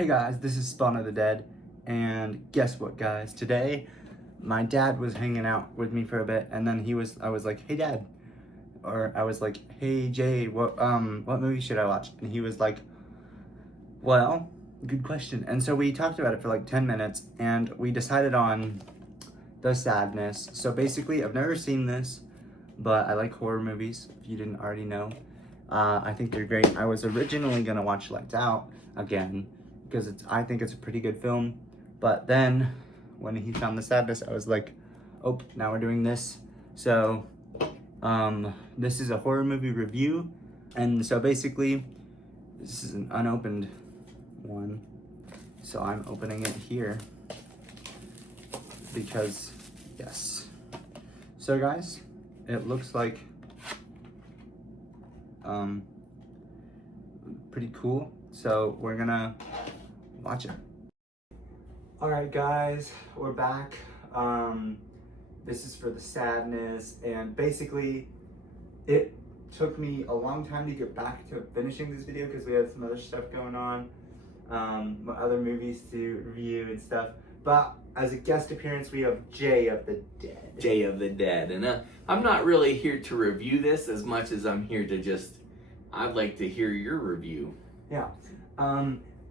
Hey guys, this is Spawn of the Dead, and guess what guys, today my dad was hanging out with me for a bit, and then I was like, hey dad, or I was like, hey Jay, what movie should I watch? And he was like, well, good question. And so we talked about it for like 10 minutes, and we decided on The Sadness. So basically, I've never seen this, but I like horror movies, if you didn't already know. I think they're great. I was originally gonna watch Lights Out again, because I think it's a pretty good film, but then when he found The Sadness, I was like, oh, now we're doing this. So this is a horror movie review, and so basically this is an unopened one, so I'm opening it here because yes. So guys, it looks like pretty cool, so we're gonna watch it. Alright guys, we're back. This is for The Sadness, and basically it took me a long time to get back to finishing this video because we had some other stuff going on, other movies to review and stuff. But as a guest appearance, we have Jay of the Dead. Jay of the Dead, and I'm not really here to review this as much as I'm here to I'd like to hear your review. Yeah.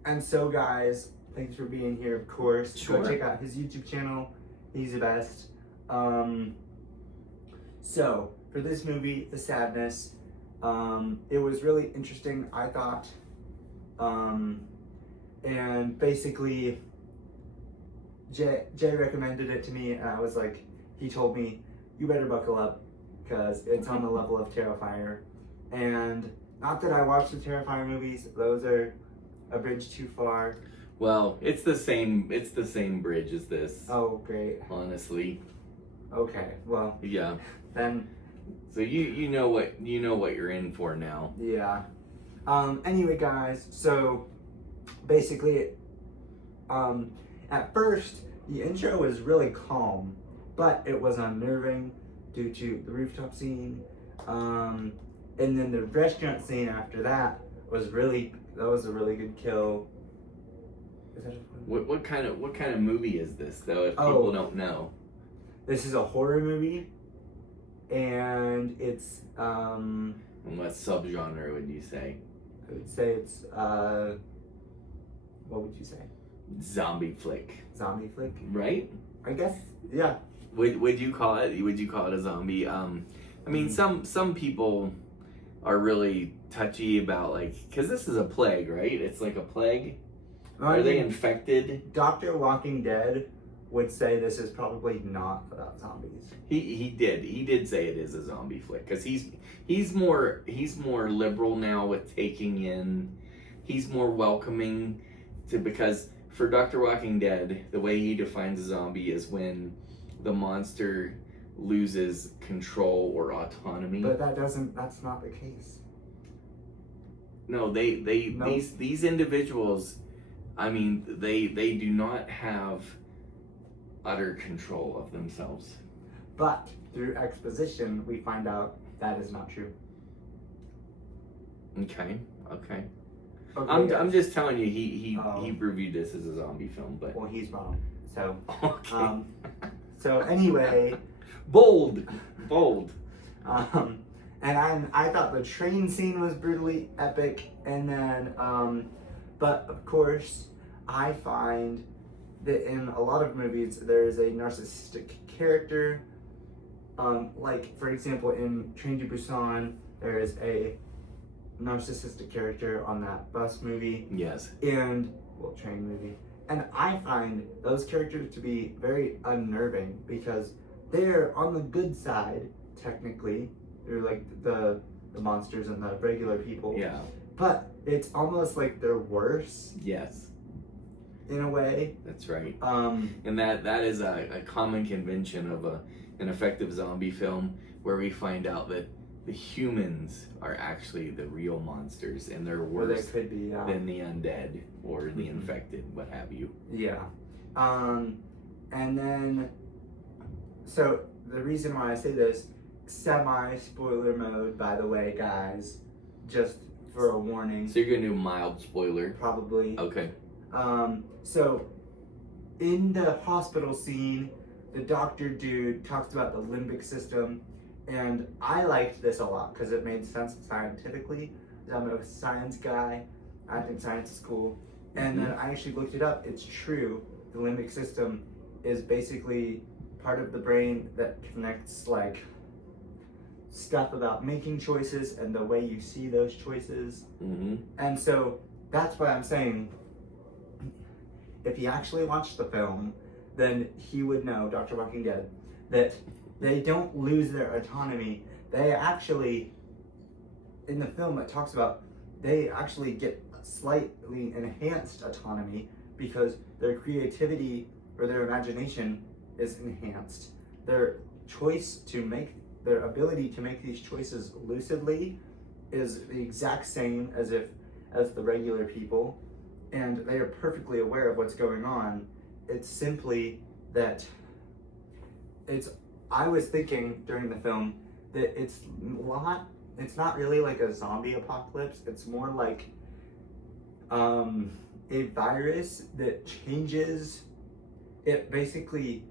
And so guys, thanks for being here, of course. Sure. Go check out his YouTube channel. He's the best. So for this movie, The Sadness, it was really interesting, I thought. And basically, Jay recommended it to me, and I was like, he told me, you better buckle up, because it's on the level of Terrifier. And not that I watch the Terrifier movies, those are a bridge too far. Well, it's the same bridge as this. Oh, great. Honestly. Okay, well. Yeah. Then. So you know what you're in for now. Yeah. Anyway, guys, so basically, at first, the intro was really calm, but it was unnerving due to the rooftop scene. And then the restaurant scene after that was a really good kill. Is that what kind of movie is this though, if people don't know? This is a horror movie, and it's And what subgenre would you say? I would say it's what would you say? Zombie flick. Zombie flick? Right? I guess, yeah. Would you call it a zombie? I mean, some people are really touchy about, like, because this is a plague, right? It's like a plague. Are they infected? Dr. Walking Dead would say this is probably not about zombies. He did say it is a zombie flick, because he's more liberal now with taking in. He's more welcoming to, because for Dr. Walking Dead, the way he defines a zombie is when the monster loses control or autonomy. But that's not the case. No, these individuals, I mean, they do not have utter control of themselves. But through exposition, we find out that is not true. Okay. I'm just telling you, he reviewed this as a zombie film, but well, he's wrong. So okay. So anyway, bold. And I thought the train scene was brutally epic, and then but of course I find that in a lot of movies there is a narcissistic character. Like for example in Train to Busan, there is a narcissistic character on that bus movie. Yes. And train movie. And I find those characters to be very unnerving because they're on the good side, technically. They're like the monsters and the regular people. Yeah. But it's almost like they're worse. Yes. In a way. That's right. And that is a common convention of an effective zombie film, where we find out that the humans are actually the real monsters, and they're worse than the undead or the infected, what have you. Yeah. And then, so the reason why I say this, semi-spoiler mode, by the way, guys, just for a warning. So you're gonna do mild spoiler? Probably. Okay. So in the hospital scene, the doctor dude talks about the limbic system, and I liked this a lot because it made sense scientifically. I'm a science guy. I think science is cool. And then I actually looked it up. It's true. The limbic system is basically part of the brain that connects like stuff about making choices and the way you see those choices. And so that's why I'm saying if he actually watched the film, then he would know, Dr. Walking Dead, that they don't lose their autonomy. They actually, in the film it talks about, they actually get slightly enhanced autonomy because their creativity or their imagination is enhanced. Their their ability to make these choices lucidly is the exact same as the regular people, and they are perfectly aware of what's going on. It's simply that I was thinking during the film that it's not really like a zombie apocalypse. It's more like a virus that changes. It basically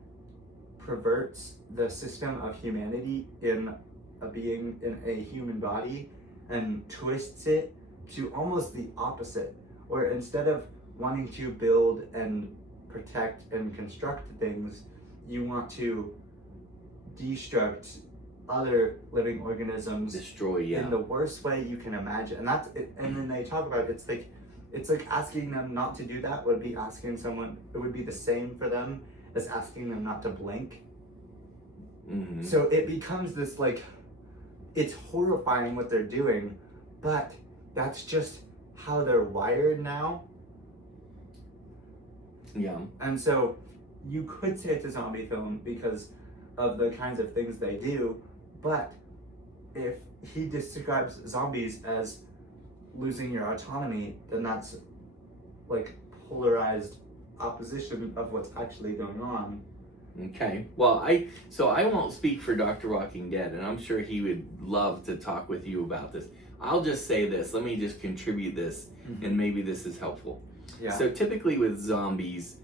perverts the system of humanity in a human body and twists it to almost the opposite, where instead of wanting to build and protect and construct things, you want to destruct other living organisms, destroy, in the worst way you can imagine. And that's it. And then they talk about it, it's like asking them not to do that would be asking someone, it would be the same for them as asking them not to blink. So it becomes this like, it's horrifying what they're doing, but that's just how they're wired now. Yeah. And so you could say it's a zombie film because of the kinds of things they do, but if he describes zombies as losing your autonomy, then that's like polarized opposition of what's actually going on. Okay. Well, I won't speak for Dr. Walking Dead, and I'm sure he would love to talk with you about this. I'll just say this. Let me just contribute this, and maybe this is helpful. Yeah. So typically with zombies,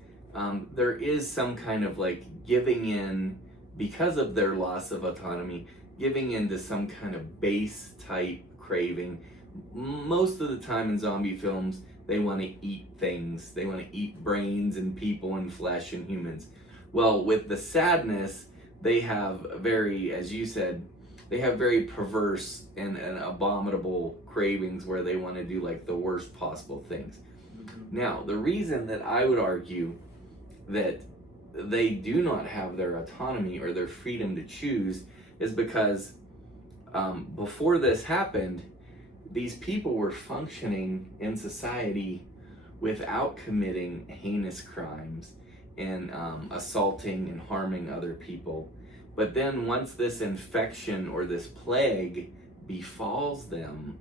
there is some kind of like giving in because of their loss of autonomy, giving into some kind of base type craving. Most of the time in zombie films, they want to eat things. They want to eat brains and people and flesh and humans. Well, with the sadness, they have very, as you said, they have very perverse and abominable cravings where they want to do like the worst possible things. Now, the reason that I would argue that they do not have their autonomy or their freedom to choose is because before this happened, these people were functioning in society without committing heinous crimes and assaulting and harming other people. But then once this infection or this plague befalls them,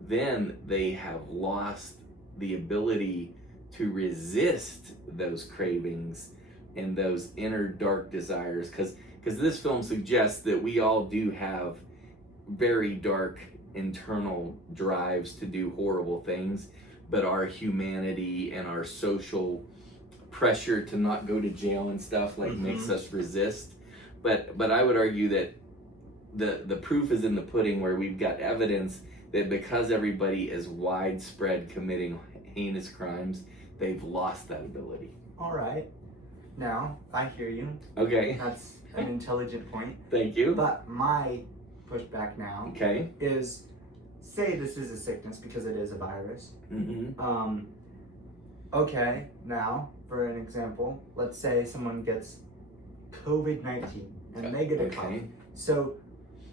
then they have lost the ability to resist those cravings and those inner dark desires, because this film suggests that we all do have very dark internal drives to do horrible things, but our humanity and our social pressure to not go to jail and stuff like makes us resist. But I would argue that the proof is in the pudding, where we've got evidence that because everybody is widespread committing heinous crimes, they've lost that ability. All right. Now, I hear you. Okay. That's an intelligent point. Thank you. But my pushback now is, say this is a sickness because it is a virus. Okay, now, for an example, let's say someone gets COVID-19 and they get a cough. So,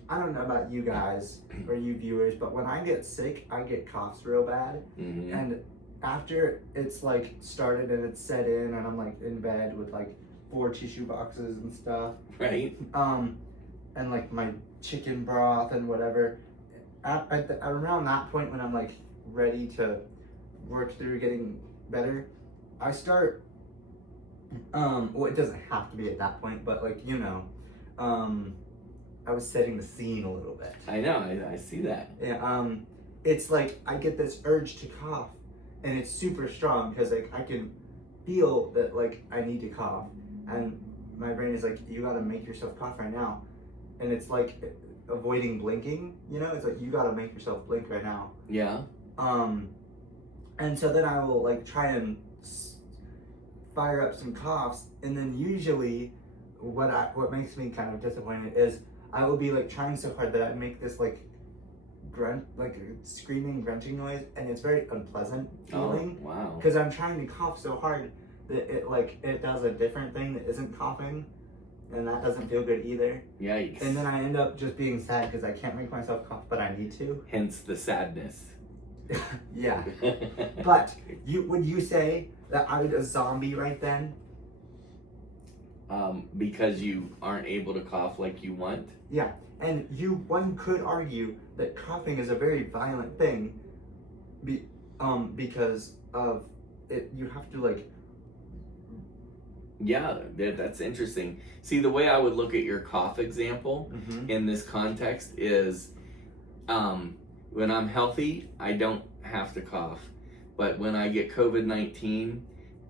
I don't know about you guys or you viewers, but when I get sick, I get coughs real bad. And after it's like started and it's set in and I'm like in bed with like 4 tissue boxes and stuff. Right. And like my chicken broth and whatever. Around that point when I'm like ready to work through getting better, I start, well, it doesn't have to be at that point, but like, you know, I was setting the scene a little bit. I know, I see that. Yeah, it's like I get this urge to cough, and it's super strong because like I can feel that like I need to cough, and my brain is like, you gotta make yourself cough right now, and it's like avoiding blinking. You know, it's like you gotta make yourself blink right now. Yeah. And so then I will like try and fire up some coughs, and then usually what makes me kind of disappointed is I will be like trying so hard that I make this like grunt, like a screaming grunting noise, and it's very unpleasant feeling. Oh, wow. Because I'm trying to cough so hard that it does a different thing that isn't coughing, and that doesn't feel good either. Yikes. And then I end up just being sad because I can't make myself cough, but I need to. Hence the sadness. Yeah. But would you say that I was a zombie right then? Because you aren't able to cough like you want. Yeah. And one could argue that coughing is a very violent thing, because of it. You have to like. Yeah, that's interesting. See, the way I would look at your cough example Mm-hmm. in this context is, when I'm healthy, I don't have to cough, but when I get COVID-19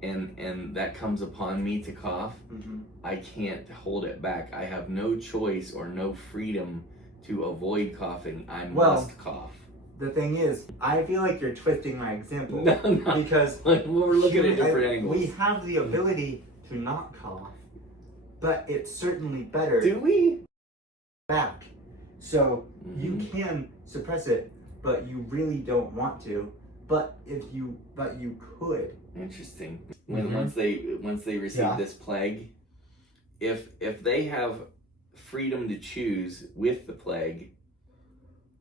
and that comes upon me to cough, Mm-hmm. I can't hold it back. I have no choice or no freedom to avoid coughing. I must cough. The thing is, I feel like you're twisting my example. No, no. Because We're looking at different angles. we have the ability to not cough, but it's certainly better Do we? back. So you Mhm. can suppress it, but you really don't want to. But you could. Interesting. Mhm. Once they receive Yeah. this plague, if they have freedom to choose with the plague,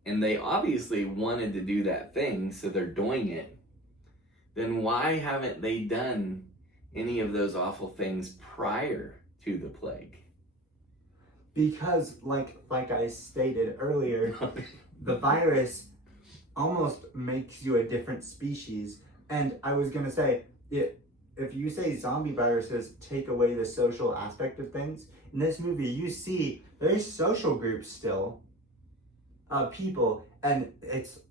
and they obviously wanted to do that thing, so they're doing it, then why haven't they done any of those awful things prior to the plague? Because like I stated earlier, the virus almost makes you a different species. And I was gonna say, if you say zombie viruses take away the social aspect of things, in this movie you see there's social groups still, people, and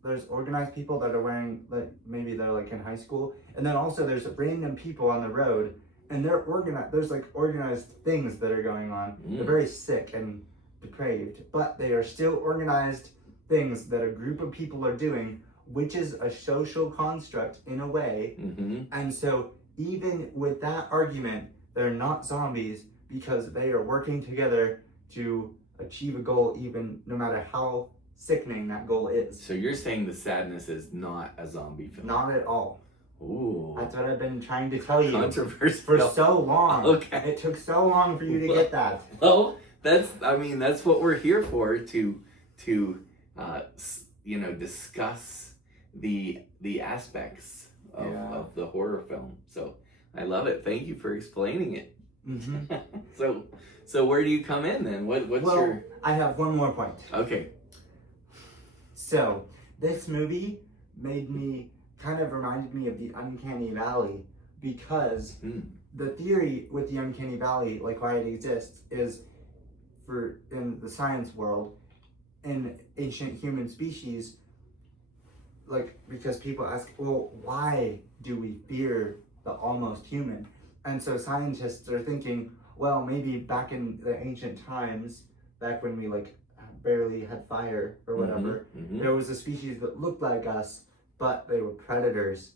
there's organized people that are wearing, like maybe they're like in high school, and then also there's random people on the road, and they're organized. There's like organized things that are going on. They're very sick and depraved, but they are still organized things that a group of people are doing, which is a social construct in a way. Mm-hmm. And so even with that argument, they're not zombies because they are working together to achieve a goal, even no matter how sickening that goal is. So you're saying the sadness is not a zombie film? Not at all. Ooh. That's what I've been trying to tell you Controversial. for so long. Okay. It took so long for you to get that. Well, that's what we're here for, to discuss the aspects of the horror film. So I love it. Thank you for explaining it. Mm-hmm. So where do you come in then? What's your... I have one more point. Okay. So this movie kind of reminded me of the Uncanny Valley, because the theory with the Uncanny Valley, like why it exists, is in the science world, in ancient human species, like, because people ask, well, why do we fear the almost human? And so scientists are thinking, well, maybe back in the ancient times, back when we like barely had fire or whatever, Mm-hmm. there was a species that looked like us, but they were predators.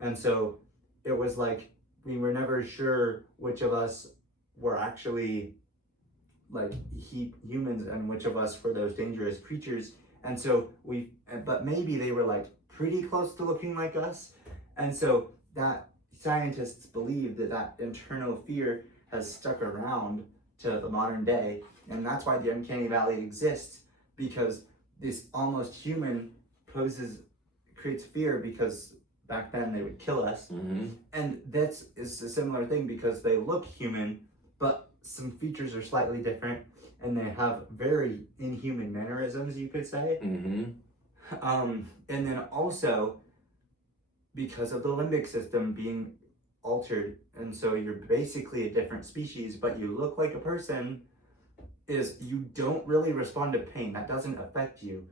And so it was like we were never sure which of us were actually like humans and which of us were those dangerous creatures. And so but maybe they were like pretty close to looking like us. And so that scientists believe that internal fear has stuck around to the modern day. And that's why the Uncanny Valley exists, because this almost human creates fear, because back then they would kill us. Mm-hmm. And that is a similar thing, because they look human, but some features are slightly different, and they have very inhuman mannerisms, you could say. Mm-hmm. And then also, because of the limbic system being altered, and so you're basically a different species, but you look like a person, is you don't really respond to pain. That doesn't affect you.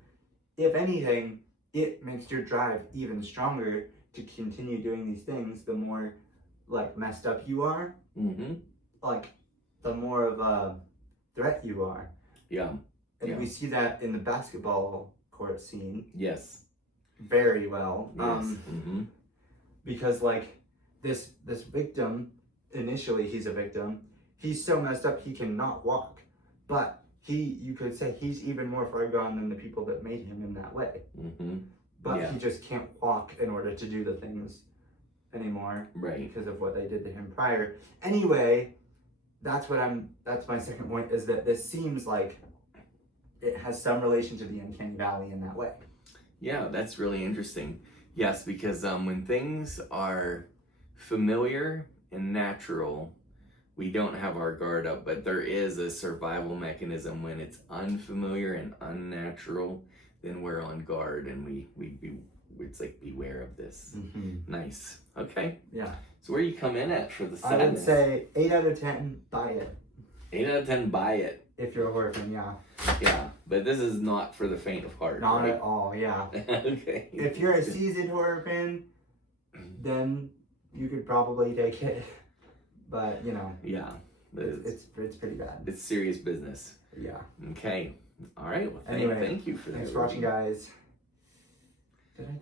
If anything, it makes your drive even stronger to continue doing these things, the more like messed up you are, Mm-hmm. like the more of a threat you are. Yeah. And Yeah. we see that in the basketball court scene Yes. very well. Yes. Mm-hmm. Because like this victim, initially he's a victim, he's so messed up he cannot walk, but you could say he's even more far gone than the people that made him in that way. Mm-hmm. But Yeah. he just can't walk in order to do the things anymore, Right. because of what they did to him prior. Anyway, that's my second point, is that this seems like it has some relation to the Uncanny Valley in that way. Yeah, that's really interesting. Yes, because when things are familiar and natural, we don't have our guard up, but there is a survival mechanism when it's unfamiliar and unnatural, then we're on guard and it's like beware of this. Mm-hmm. Nice. Okay. Yeah. So where do you come in at for the I would sadness? say 8 out of 10, buy it. 8 out of 10, buy it. If you're a horror fan, yeah. Yeah, but this is not for the faint of heart. Not right? at all, yeah. Okay. If you're a seasoned horror fan, then you could probably take it. But, you know, Yeah. it's pretty bad. It's serious business. Yeah. Okay. All right. Well, Anyway, thank you for that. Thanks for watching, guys. Did I